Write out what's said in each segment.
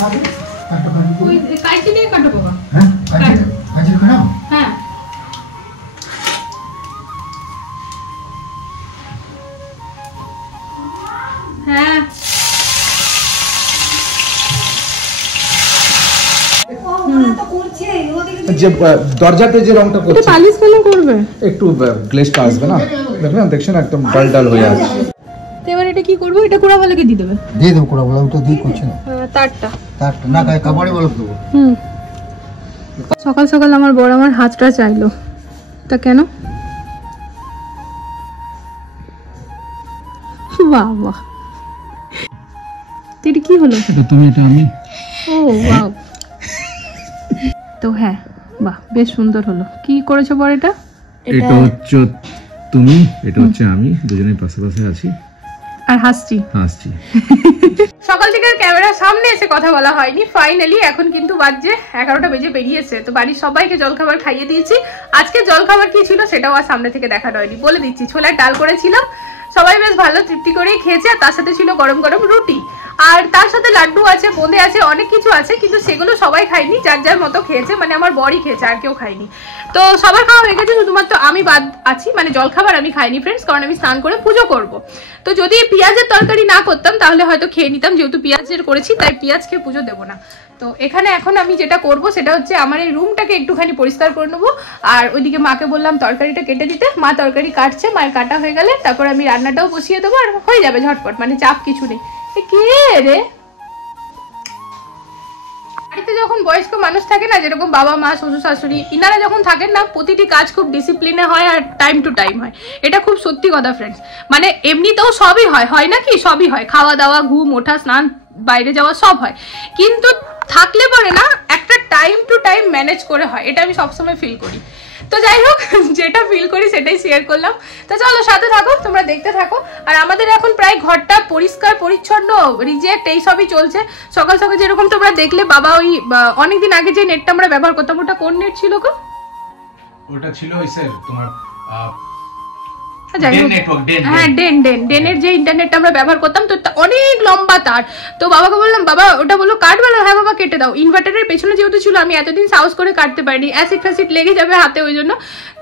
কাটি দিয়ে কাটো বাবা। হ্যাঁ কাটি খাও। হ্যাঁ হ্যাঁ যে দরজাতে যে রংটা করছে পালিশ কেন করবে? একটু গ্লেজটা আসবে না, দেখবেন দেখছেন একদম ডাল ডাল হয়ে আছে। তো এবার এটা কি করবো? এটা কুড়া ভালোকে দিয়ে দেবে? দিয়ে দেবো কুড়া ভালো, ওটা দিয়ে করছে না। তারটা না গায়ে কাপড়ে ভালো দেবো। সকাল সকাল আমার বড় আমার হাতটা চাইলো, তা কেন? বাবা এটা কি হলো? এটা তুমি, এটা আমি। ও ওয়াও। তো হ্যাঁ বাহ বেশ সুন্দর হলো। কি করেছো বড়? এটা হচ্ছে তুমি, এটা হচ্ছে আমি, দুজনেই পাশাপাশি আছি আর হাসছি। সকাল থেকে ক্যামেরার সামনে এসে কথা বলা হয়নি। ফাইনালি এখন কিন্তু বাজে 11টা বেজে বেরিয়েছে। তো বাড়ির সবাইকে জলখাবার খাইয়ে দিয়েছি। আজকে জলখাবার কি ছিল সেটাও আর সামনে থেকে দেখানো হয়নি, বলে দিচ্ছি। ছোলার ডাল করেছিলাম, সবাই বেশ ভালো তৃপ্তি করেই খেয়েছে। আর তার সাথে ছিল গরম গরম রুটি, আর তার সাথে লাড্ডু আছে, বোঁদে আছে, অনেক কিছু আছে। কিন্তু সেগুলো সবাই খাইনি, যার যার মতো খেয়েছে। মানে আমার বরই খেয়েছে, আর কেউ খাইনি। তো সবার খাওয়া হয়ে গেছে, শুধুমাত্র আমি বাদ আছি। মানে জলখাবার আমি খাইনি ফ্রেন্ডস, কারণ আমি স্নান করে পুজো করব। তো যদি পেঁয়াজের তরকারি না করতাম তাহলে হয়তো খেয়ে নিতাম, যেহেতু পেঁয়াজের করেছি তাই পেঁয়াজ খেয়ে পুজো দেবো না। তো এখানে এখন আমি যেটা করব সেটা হচ্ছে আমার এই রুমটাকে একটুখানি পরিষ্কার করে নেবো। আর ওইদিকে মাকে বললাম তরকারিটা কেটে দিতে, মা তরকারি কাটছে, মায়ের কাটা হয়ে গেলে তারপর আমি রান্নাটাও বসিয়ে দেবো, আর হয়ে যাবে ঝটপট, মানে চাপ কিছু নেই। কে রে? বাড়িতে যখন বয়স্ক মানুষ থাকে না, যেরকম বাবা মা শ্বশুর শাশুড়ি, ইনারা যখন থাকেন না, প্রতিটি কাজ খুব ডিসিপ্লিনে হয় আর টাইম টু টাইম হয়। এটা খুব সত্যি কথা ফ্রেন্ডস। মানে এমনিতেও সবই হয় না কি? সবই হয়, খাওয়া দাওয়া, ঘুম, ওঠা, স্নান, বাইরে যাওয়া সব হয়। কিন্তু থাকলে পরে না একটা টাইম টু টাইম ম্যানেজ করে হয়, এটা আমি সবসময় ফিল করি। তো যাই হোক, যেটা ফিল করি সেটাই শেয়ার করলাম। তো চলো সাথে থাকো, তোমরা দেখতে থাকো। আর আমাদের এখন প্রায় ঘরটা পরিষ্কার পরিচ্ছন্ন, রিজেক্ট এইসবই চলছে। সকাল সকাল যেরকম তোমরা দেখলে, বাবা ওই অনেকদিন আগে যে নেটটা আমরা ব্যবহার করতাম, ওটা কোন নেট ছিল গো? ওটা ছিল তোমার হ্যাঁ ডেনের যে ইন্টারনেটটা আমরা ব্যবহার করতাম, তো অনেক লম্বা তার। তো বাবাকে বললাম, বাবা ওটা বললো কাটবে? হ্যাঁ বাবা কেটে দাও। ইনভার্টারের পেছনে যেহেতু ছিল, আমি এতদিন সাহস করে কাটতে পারিনি, অ্যাসিড ফ্যাসিড লেগে যাবে হাতে, ওই জন্য।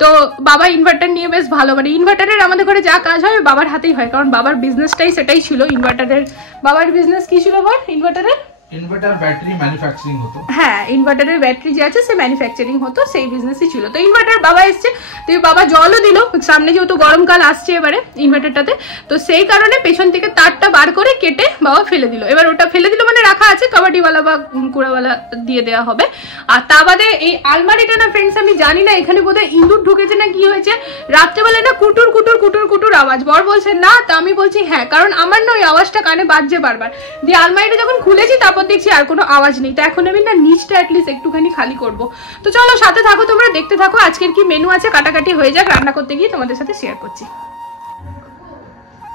তো বাবা ইনভার্টার নিয়ে বেশ ভালো, মানে ইনভার্টারের আমাদের ঘরে যা কাজ হয় বাবার হাতেই হয়, কারণ বাবার বিজনেসটাই সেটাই ছিল ইনভার্টারের। বাবার বিজনেস কি ছিল বল? ইনভার্টারের ইনভার্টার ব্যাটারি ম্যানুফ্যাকচারিং হতো। হ্যাঁ ইনভার্টারের ব্যাটারি যে আছে সে ম্যানুফ্যাকচারিং হতো, সেই বিজনেসই ছিল। তো ইনভার্টার বাবা এসছে, তো বাবা জলও দিল সামনে, যেহেতু গরমকাল আসছে এবারে ইনভার্টারটাতে। তো সেই কারণে পেছন থেকে তারটা বার করে কেটে বাবা ফেলে দিল। এবার ওটা ফেলে দিল মানে রাখা আছে, কাবাডিওয়ালা বা কুড়াওয়ালা দিয়ে দেওয়া হবে। আর তা বাদে এই আলমারিটা না ফ্রেন্ডস, আমি জানি না এখানে বোধহয় ইঁদুর ঢুকেছে না কি হয়েছে, রাত্রেবেলায় না কুটুর কুটুর কুটুর কুটুর আওয়াজ। বর বলছে না, তা আমি বলছি হ্যাঁ, কারণ আমার না ওই আওয়াজটা কানে বাজছে বারবার। দিয়ে আলমারিটা যখন খুলেছি তারপর দেখছি আর কোনো আওয়াজ নেই। তো এখন আমি না নিচটা অ্যাটলিস্ট একটুখানি খালি করব। তো চলো সাথে থাকো, তোমরা দেখতে থাকো আজকের কি মেনু আছে। কাটাকাটি হয়ে যাক, রান্না করতে গিয়ে তোমাদের সাথে শেয়ার করছি।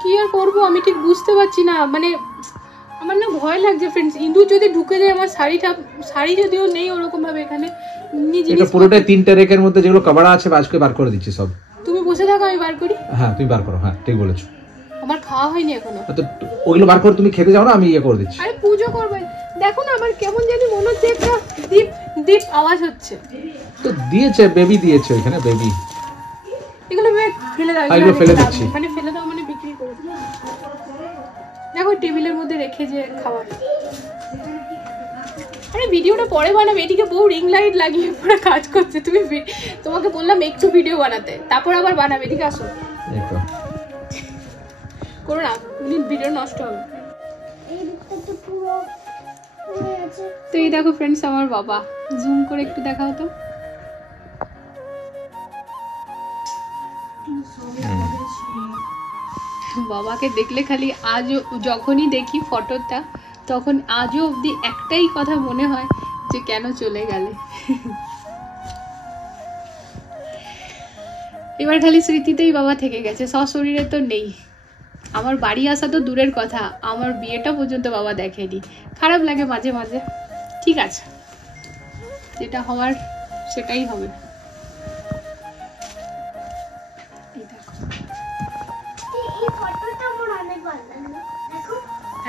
কি আর করবো আমি ঠিক বুঝতে পারছি না, মানে আমার না ভয় লাগছে ফ্রেন্ডস, ইঁদুর যদি ঢুকে যায় আমার শাড়ি যদিও নেই ওরকম ভাবে এখানে। এটা পুরোটাই 3টে রেকের মধ্যে যেগুলো কভার আছে আজকে বার করে দিচ্ছি সব। তুমি বসে থাকো, আমি বার করি। হ্যাঁ তুমি বার করো, হ্যাঁ ঠিক বলেছো। আমার খাওয়া হয়নি এখনো। তো ওগুলো বার করে তুমি খেতে যাও না, আমি ইয়ে করে দিচ্ছি। আরে পুজো করবে, দেখো না আমার কেমন জানি মনে হচ্ছে একটা দীপ দীপ আওয়াজ হচ্ছে। তো দিয়েছে, বেবি দিয়েছে ওখানে, বেবি। এগুলো ফেলে দাও, এগুলো ফেলে দিচ্ছি। মানে ফেলে দাও মানে বিক্রি করে দাও। দেখো টেবিলের মধ্যে রেখে যে খাওয়া। আরে ভিডিওটা পরে বানাবে, এদিকে বউ রিং লাইট লাগিয়ে পুরো কাজ করছে। তোমাকে বললাম একটু ভিডিও বানাতে, তারপর আবার বানাবে। এদিকে আসো, করো না, ভিডিও নষ্ট হবে। তো এই দেখো ফ্রেন্ডস আমার বাবা, জুম করে একটু দেখাও তো। বাবাকে দেখলে খালি আজও যখনই দেখি ফটোটা, তখন আজও অবধি একটাই কথা মনে হয় যে কেন চলে গেলে। এবার খালি স্মৃতিতেই বাবা থেকে গেছে, সশরীরে তো নেই। আমার বাড়ি আসা তো দূরের কথা, আমার বিয়েটা পর্যন্ত বাবা দেখেনি। খারাপ লাগে মাঝে মাঝে, ঠিক আছে যেটা হওয়ার সেটাই হবে।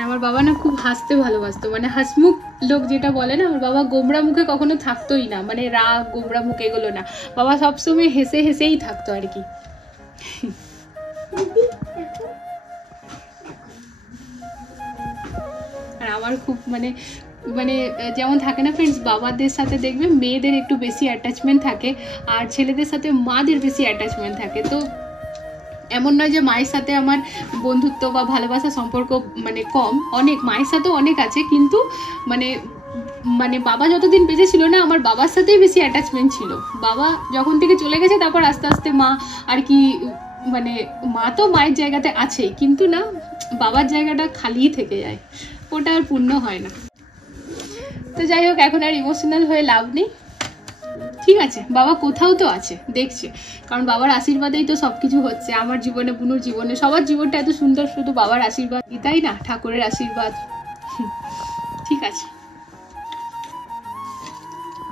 আমার বাবা না খুব হাসতে ভালোবাসতো, মানে হাসমুখ লোক যেটা বলে না, আমার বাবা গোমরা মুখে কখনো থাকতোই না, মানে রাগ গোমরা মুখ এগুলো না, বাবা সবসময় হেসে হেসেই থাকতো আর কি। আর আমার খুব মানে মানে যেমন থাকে না ফ্রেন্ডস, বাবাদের সাথে দেখবে মেয়েদের একটু বেশি অ্যাটাচমেন্ট থাকে আর ছেলেদের সাথে মাদের বেশি অ্যাটাচমেন্ট থাকে। তো এমন নয় যে মায়ের সাথে আমার বন্ধুত্ব বা ভালোবাসা সম্পর্ক মানে কম, অনেক মায়ের সাথেও অনেক আছে, কিন্তু মানে মানে বাবা যতদিন বেঁচে ছিল না আমার বাবার সাথেই বেশি অ্যাটাচমেন্ট ছিল। বাবা যখন থেকে চলে গেছে তারপর আস্তে আস্তে মা আর কি, মানে মা তো মায়ের জায়গাতে আছেই, কিন্তু না বাবার জায়গাটা খালিই থেকে যায়, ওটা আর পূর্ণ হয় না। তো যাই হোক, এখন আর ইমোশনাল হয়ে লাভ নেই, ঠিক আছে, বাবা কোথাও তো আছে, দেখছে, কারণ বাবার আশীর্বাদেই তো সবকিছু হচ্ছে আমার জীবনে, বুনুর জীবনে, সবার জীবনটা এত সুন্দর শুধু বাবার আশীর্বাদ, তাই না, ঠাকুরের আশীর্বাদ। ঠিক আছে,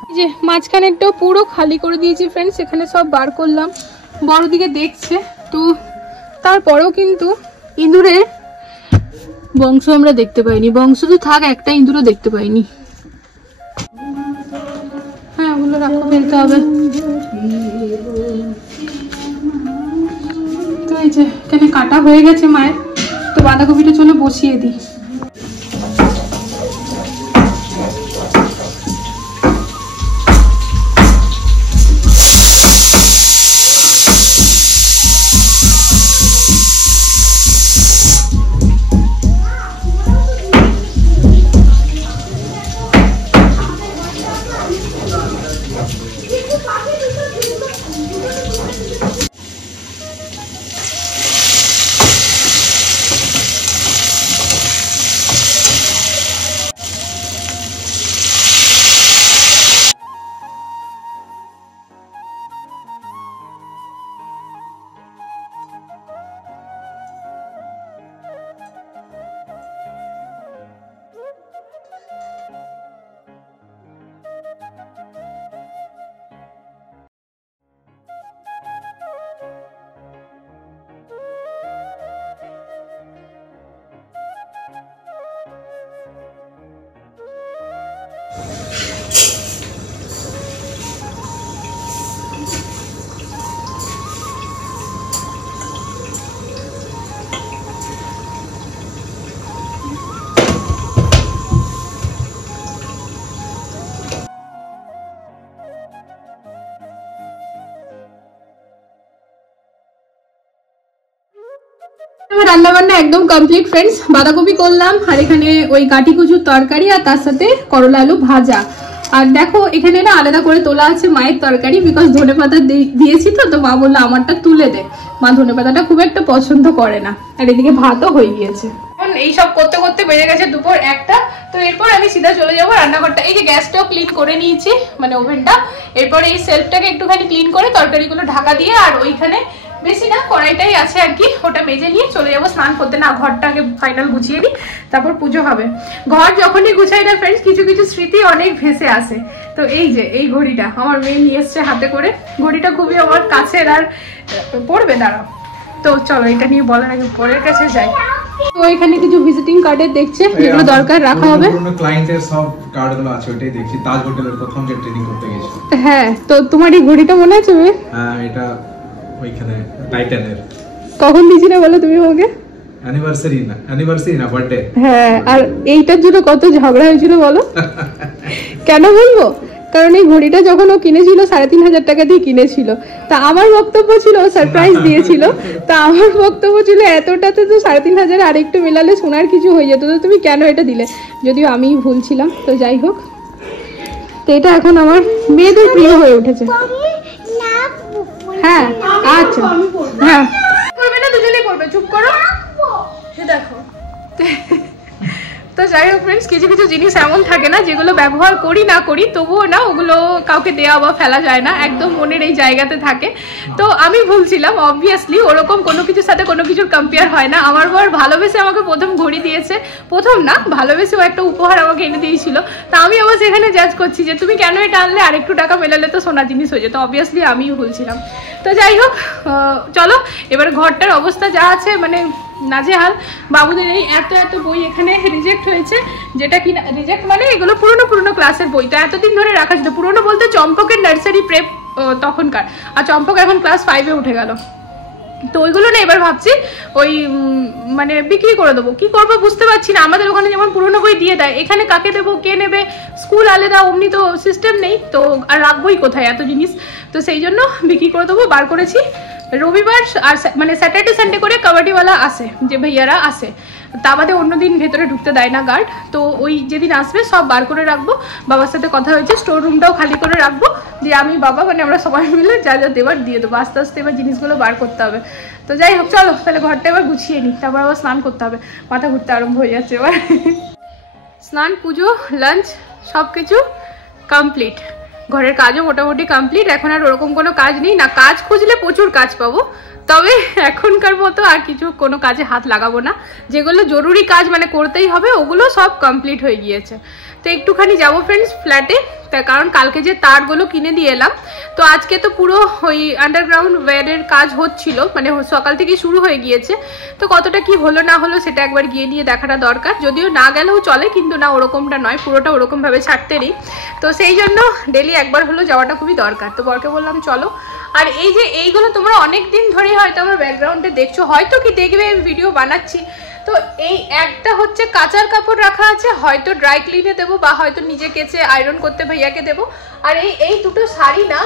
এই যে মাঝখানেরটাও পুরো খালি করে দিয়েছি ফ্রেন্ডস, এখানে সব বার করলাম, বড় দিকে দেখছে তো, তারপরেও কিন্তু ইঁদুরের বংশ আমরা দেখতে পাইনি, বংশ তো থাক, একটা ইঁদুরও দেখতে পাইনি। হ্যাঁ ওগুলো রাখো, ফেলতে হবে। তো এই যে এখানে কাটা হয়ে গেছে মায়ের, তো বাঁধাকপিটা চলে বসিয়ে দিই। রান্না বান্না একদম কমপ্লিট ফ্রেন্ডস, বাঁধাকপি করলাম আর এখানে ওই কাটি কুচুর তরকারি আর তার সাথে করলা আলু ভাজা। আর দেখো এখানে না আলাদা করে তোলা আছে মায়ের তরকারি, বিকজ ধনেপাতা দিয়েছি তো মা বললো আমারটা তুলে দে, মা ধনেপাতাটা খুব একটা পছন্দ করে না। আর এদিকে ভাতও হয়ে গিয়েছে। এখন এইসব করতে করতে বেজে গেছে দুপুর 1টা। তো এরপর আমি সিধা চলে যাবো রান্নাঘরটা। এই যে গ্যাসটাও ক্লিন করে নিয়েছি, মানে ওভেনটা। এরপর এই সেলফটাকে একটুখানি ক্লিন করে তরকারিগুলো ঢাকা দিয়ে, আর ওইখানে বেশি না কড়াইটাই আছে আর কি, ওটা মেজে নিয়ে চলে যাবো স্নান করতে। না ঘরটাকে ফাইনাল গুছিয়ে নিই, তারপর পুজো হবে। ঘর যখনই গুছাই না ফ্রেন্ডস, কিছু কিছু স্মৃতি অনেক ভেসে আসে। তো এই যে এই ঘড়িটা আমার মেয়ে নিয়ে এসছে হাতে করে, ঘড়িটা খুবই আমার কাছের, আর পড়বে দাঁড়াও। তো চলো এটা নিয়ে বলার আগে পরের কাছে যাই। তো এখানে কিছু ভিজিটিং কার্ডের দেখছে যেগুলো দরকার রাখা হবে, ক্লায়েন্টের সব কার্ডগুলো আছে, ওটাই দেখছি। তাজ হোটেলের প্রথম যে ট্রেনিং করতে গেছি। হ্যাঁ, তো তোমার এই ঘড়িটা মনে আছে? হ্যাঁ, এটা ওইখানে টাইটানের। কখন দিয়েছিলে বলো তুমি ওকে? অ্যানিভার্সারি না বার্থডে। হ্যাঁ, আর এইটার জন্য কত ঝগড়া হয়েছিল বলো? কেন বলবো, কারণ এই ঘড়িটা যখন ও কিনেছিল 3,500 টাকা দিয়ে কিনেছিল। তা আমার বক্তব্য ছিল, সারপ্রাইজ দিয়েছিল, তা আমার বক্তব্য ছিল এতটাতে তো 3,500 আর একটু মেলালে সোনার কিছু হয়ে যেত, তো তুমি কেন এটা দিলে? যদিও আমি ভুল ছিলাম। তো যাই হোক, তো এটা এখন আমার মেয়েদের প্রিয় হয়ে উঠেছে। হ্যাঁ আচ্ছা, হ্যাঁ করবে না, দুজনেই করবে, চুপ করো। দেখো তো যাই হোক ফ্রেন্ডস, কিছু কিছু জিনিস এমন থাকে না যেগুলো ব্যবহার করি না করি তবুও না ওগুলো কাউকে দেওয়া বা ফেলা যায় না, একদম মনের এই জায়গাতে থাকে। তো আমি ভুলছিলাম অবভিয়াসলি, ওরকম কোনো কিছুর সাথে কোনো কিছুর কম্পেয়ার হয় না। আমার বর ভালোবেসে আমাকে প্রথম ঘড়ি দিয়েছে, প্রথম না ভালোবেসে ও একটা উপহার আমাকে এনে দিয়েছিল। তা আমি আবার সেখানে জাজ করছি যে তুমি কেন এটা আনলে, আরেকটু টাকা মেলালে তো সোনার জিনিস হয়ে যেত। অবভিয়াসলি আমিও ভুলছিলাম। তো যাই হোক, চলো এবার ঘরটার অবস্থা যা আছে, মানে নাজেহাল। বাবুদের এই এত এত বই এখানে রিজেক্ট হয়েছে, যেটা কি রিজেক্ট মানে এগুলো পুরোনো পুরোনো ক্লাসের বই, তো এতদিন ধরে রাখা ছিল। পুরোনো বলতে চম্পকের নার্সারি প্রেপ তখনকার, আর চম্পক এখন ক্লাস 5-এ উঠে গেল। তো ওইগুলো না এবার ভাবছি ওই মানে বিক্রি করে দেবো, কি করবো বুঝতে পারছি না। আমাদের ওখানে যেমন পুরোনো বই দিয়ে দেয়, এখানে কাকে দেবো, কে নেবে, স্কুল আলাদা, অমনি তো সিস্টেম নেই, তো আর রাখবোই কোথায় এত জিনিস। তো সেই জন্য বিক্রি করে দেবো। বার করেছি রবিবার আর মানে স্যাটারডে সানডে করে কাবাডিওয়ালা আসে, যে ভাইয়ারা আসে, তা বাদে অন্যদিন ভেতরে ঢুকতে দেয় না গার্ড। তো ওই যেদিন আসবে সব বার করে রাখবো। বাবার সাথে কথা হয়েছে স্টোর রুমটাও খালি করে রাখবো, দিয়ে আমি বাবা মানে আমরা সবাই মিলে যা যা দেবার দিয়ে দেবো। আস্তে আস্তে এবার জিনিসগুলো বার করতে হবে। তো যাই হোক, চলো তাহলে ঘরটা এবার গুছিয়ে নিই, তারপর আবার স্নান করতে হবে, মাথা ঘুরতে আরম্ভ হয়ে যাচ্ছে এবার। স্নান, পুজো, লাঞ্চ সব কিছু কমপ্লিট, ঘরের কাজও মোটামুটি কমপ্লিট। এখন আর ওরকম কোনো কাজ নেই, না কাজ খুঁজলে প্রচুর কাজ পাবো, তবে এখনকার মতো আর কিছু কোনো কাজে হাত লাগাবো না। যেগুলো জরুরি কাজ মানে করতেই হবে, ওগুলো সব কমপ্লিট হয়ে গিয়েছে। তো একটুখানি যাবো ফ্রেন্ডস ফ্ল্যাটে, তার কারণ কালকে যে তারগুলো কিনে দিয়ে এলাম, তো আজকে তো পুরো ওই আন্ডারগ্রাউন্ড ওয়্যারের কাজ হচ্ছিল, মানে সকাল থেকেই শুরু হয়ে গিয়েছে। তো কতটা কি হলো না হলো সেটা একবার গিয়ে নিয়ে দেখাটা দরকার, যদিও না গেলেও চলে, কিন্তু না ওরকমটা নয়, পুরোটা ওরকমভাবে ছাড়তে নেই। তো সেই জন্য ডেলি একবার হলো যাওয়াটা খুবই দরকার। তো বরকে বললাম চলো। আর এই যে এইগুলো তোমরা অনেক দিন ধরে হয়তো আমার ব্যাকগ্রাউন্ডে দেখছো, হয়তো কি দেখবে আমি ভিডিও বানাচ্ছি, তো এই একটা হচ্ছে কাঁচার কাপড় রাখা আছে, হয়তো ড্রাই ক্লিনে দেবো বা হয়তো নিজে কেচে আয়রন করতে ভাইয়াকে দেবো। আর এই দুটো শাড়ি না,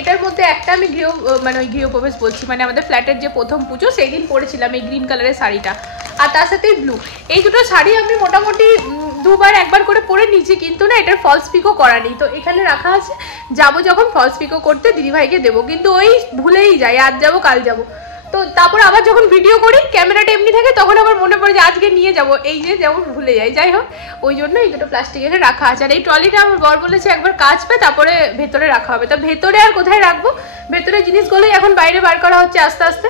এটার মধ্যে একটা আমি মানে ওই গৃহপ্রবেশ বলছি, মানে আমাদের ফ্ল্যাটের যে প্রথম পুজো সেই দিন পরেছিলাম এই গ্রিন কালারের শাড়িটা, আর তার সাথে ব্লু। এই দুটো শাড়ি আমি মোটামুটি দুবার একবার করে পরে নিয়েছি, কিন্তু না এটার ফলস পিকও করা নেই। তো এখানে রাখা আছে, যাবো যখন ফলস পিকও করতে দিদিভাইকে দেবো, কিন্তু ওই ভুলেই যাই, আজ যাবো কাল যাবো। তো তারপর আবার যখন ভিডিও করি ক্যামেরাটা এমনি থাকে, তখন আবার মনে পড়ে যে আজকে নিয়ে যাব, এই যে যেমন ভুলে যাই। যাই হোক, ওই জন্য এই দুটো প্লাস্টিকের রাখা আছে। আর এই ট্রলিটা আমার বর বলেছে একবার কাচবে তারপরে ভেতরে রাখা হবে। তো ভেতরে আর কোথায় রাখবো, ভেতরে জিনিসগুলোই এখন বাইরে বার করা হচ্ছে আস্তে আস্তে।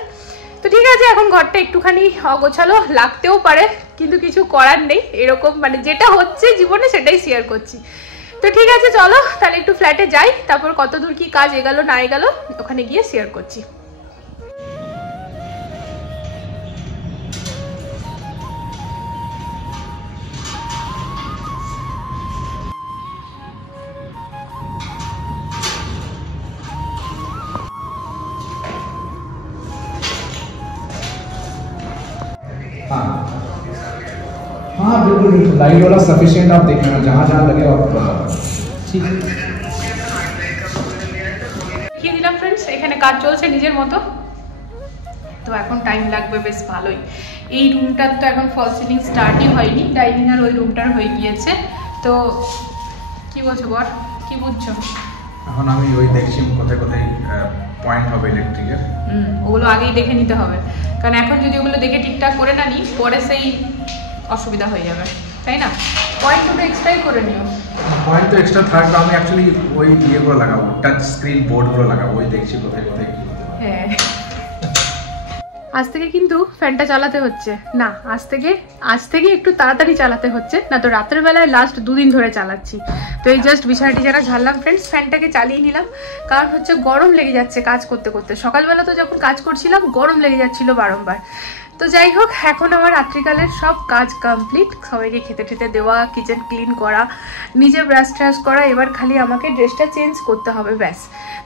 তো ঠিক আছে, এখন ঘরটা একটুখানি অগোছালো লাগতেও পারে, কিন্তু কিছু করার নেই, এরকম মানে যেটা হচ্ছে জীবনে সেটাই শেয়ার করছি। তো ঠিক আছে চলো তাহলে একটু ফ্ল্যাটে যাই, তারপর কতদূর কি কাজ এগেলো না এগেলো ওখানে গিয়ে শেয়ার করছি। हाँ बिल्कुल बिल्कुल, लाइट वाला सफिशिएंट आप देखना, जहाँ जहाँ लगे आप ठीक है। দেখিয়ে দিলাম ফ্রেন্ডস, এখানে কাজ চলছে নিজের মতো। তো এখন টাইম লাগবে বেশ ভালোই। এই রুমটার তো এখন ফল সিলিং স্টার্টই হয়নি, ডাইনিং আর ওই রুমটার হয়ে গিয়েছে। তো কি বলছো বর, কি বুঝছো? এখন আমি ওই দেখছি কোথায় কোথায় পয়েন্ট হবে ইলেকট্রিকের, ওগুলো আগেই দেখে নিতে হবে, কারণ এখন যদি ওগুলো দেখে ঠিকঠাক করে না নিই পরে সেই অসুবিধা হয়ে যাবে, তাই না? পয়েন্ট দুটো এক্সট্রাই করে নিও। পয়েন্ট তো এক্সট্রা থাকবে, আমি অ্যাকচুয়ালি ওই ইয়েগুলো লাগাবো, টাচ স্ক্রিন বোর্ডগুলো লাগাবো, ওই দেখছি কোথায় কোথায় কি হতে পারে। হ্যাঁ, আজ থেকে কিন্তু ফ্যানটা চালাতে হচ্ছে না, আজ থেকে একটু তাড়াতাড়ি চালাতে হচ্ছে না, তো রাতের বেলায় লাস্ট 2 দিন ধরে চালাচ্ছি। তো এই জাস্ট বিছানা টিছানা ঝাড়লাম ফ্রেন্ডস, ফ্যানটাকে চালিয়ে নিলাম, কারণ হচ্ছে গরম লেগে যাচ্ছে কাজ করতে করতে। সকালবেলা তো যখন কাজ করছিলাম গরম লেগে যাচ্ছিল বারংবার। তো যাই হোক, এখন আমার রাত্রিকালের সব কাজ কমপ্লিট, সবাইকে খেতে ঠেতে দেওয়া, কিচেন ক্লিন করা, নিজে ব্রাশ ট্রাশ করা, এবার খালি আমাকে ড্রেসটা চেঞ্জ করতে হবে ব্যাস।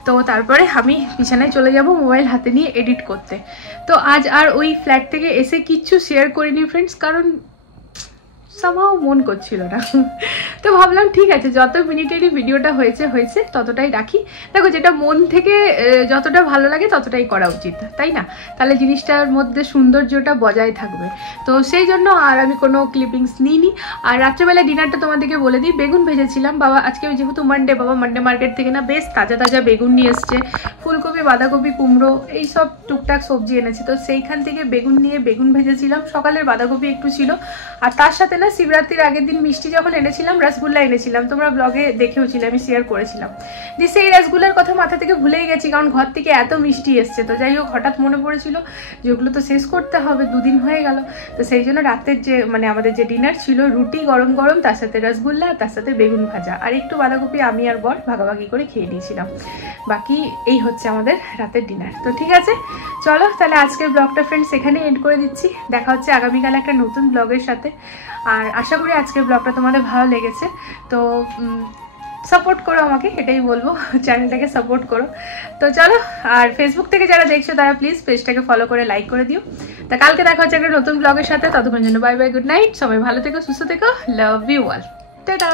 তো তারপরে আমি বিছানায় চলে যাব মোবাইল হাতে নিয়ে এডিট করতে। তো আজ আর ওই ফ্ল্যাট থেকে এসে কিচ্ছু শেয়ার করিনি ফ্রেন্ডস, কারণ সামাও মন করছিল না। তো ভাবলাম ঠিক আছে, যত মিনিটেরই ভিডিওটা হয়েছে ততটাই রাখি। দেখো, যেটা মন থেকে যতটা ভালো লাগে ততটাই করা উচিত, তাই না? তাহলে জিনিসটার মধ্যে সৌন্দর্যটা বজায় থাকবে। তো সেই জন্য আর আমি কোনো ক্লিপিংস নিইনি। আর রাত্রেবেলা ডিনারটা তোমাদেরকে বলে দিই, বেগুন ভেজেছিলাম। বাবা আজকে যেহেতু মানডে, বাবা মানডে মার্কেট থেকে না বেশ তাজা তাজা বেগুন নিয়ে এসছে, ফুলকপি, বাঁধাকপি, কুমড়ো, এইসব টুকটাক সবজি এনেছে। তো সেইখান থেকে বেগুন নিয়ে বেগুন ভেজেছিলাম। সকালের বাঁধাকপি একটু ছিল, আর তার সাথে না না শিবরাত্রির আগের দিন মিষ্টি যখন এনেছিলাম, রসগোল্লা এনেছিলাম, তোমরা ব্লগে দেখেও ছিল, আমি শেয়ার করেছিলাম যে সেই রসগোল্লার কথা মাথা থেকে ভুলেই গেছি, কারণ ঘর থেকে এত মিষ্টি এসছে। তো যাই হোক, হঠাৎ মনে পড়েছিল যে ওগুলো তো শেষ করতে হবে, 2 দিন হয়ে গেল। তো সেই জন্য রাতের যে মানে আমাদের যে ডিনার ছিল, রুটি গরম গরম, তার সাথে রসগোল্লা, তার সাথে বেগুন ভাজা আর একটু বাঁধাকপি আমি আর বর ভাগাভাগি করে খেয়ে নিয়েছিলাম। বাকি এই হচ্ছে আমাদের রাতের ডিনার। তো ঠিক আছে, চলো তাহলে আজকের ব্লগটা ফ্রেন্ডস এখানে এন্ড করে দিচ্ছি। দেখা হচ্ছে আগামীকাল একটা নতুন ব্লগের সাথে। আর আশা করি আজকের ব্লগটা তোমাদের ভালো লেগেছে। তো সাপোর্ট করো আমাকে, এটাই বলবো, চ্যানেলটাকে সাপোর্ট করো। তো চলো, আর ফেসবুক থেকে যারা দেখছো তারা প্লিজ পেজটাকে ফলো করে লাইক করে দিও। তা কালকে দেখা হচ্ছে একটা নতুন ব্লগের সাথে, ততক্ষণ জন্য বাই বাই, গুড নাইট, সবাই ভালো থেকো, সুস্থ থেকো, লাভ ইউ অল, টাটা।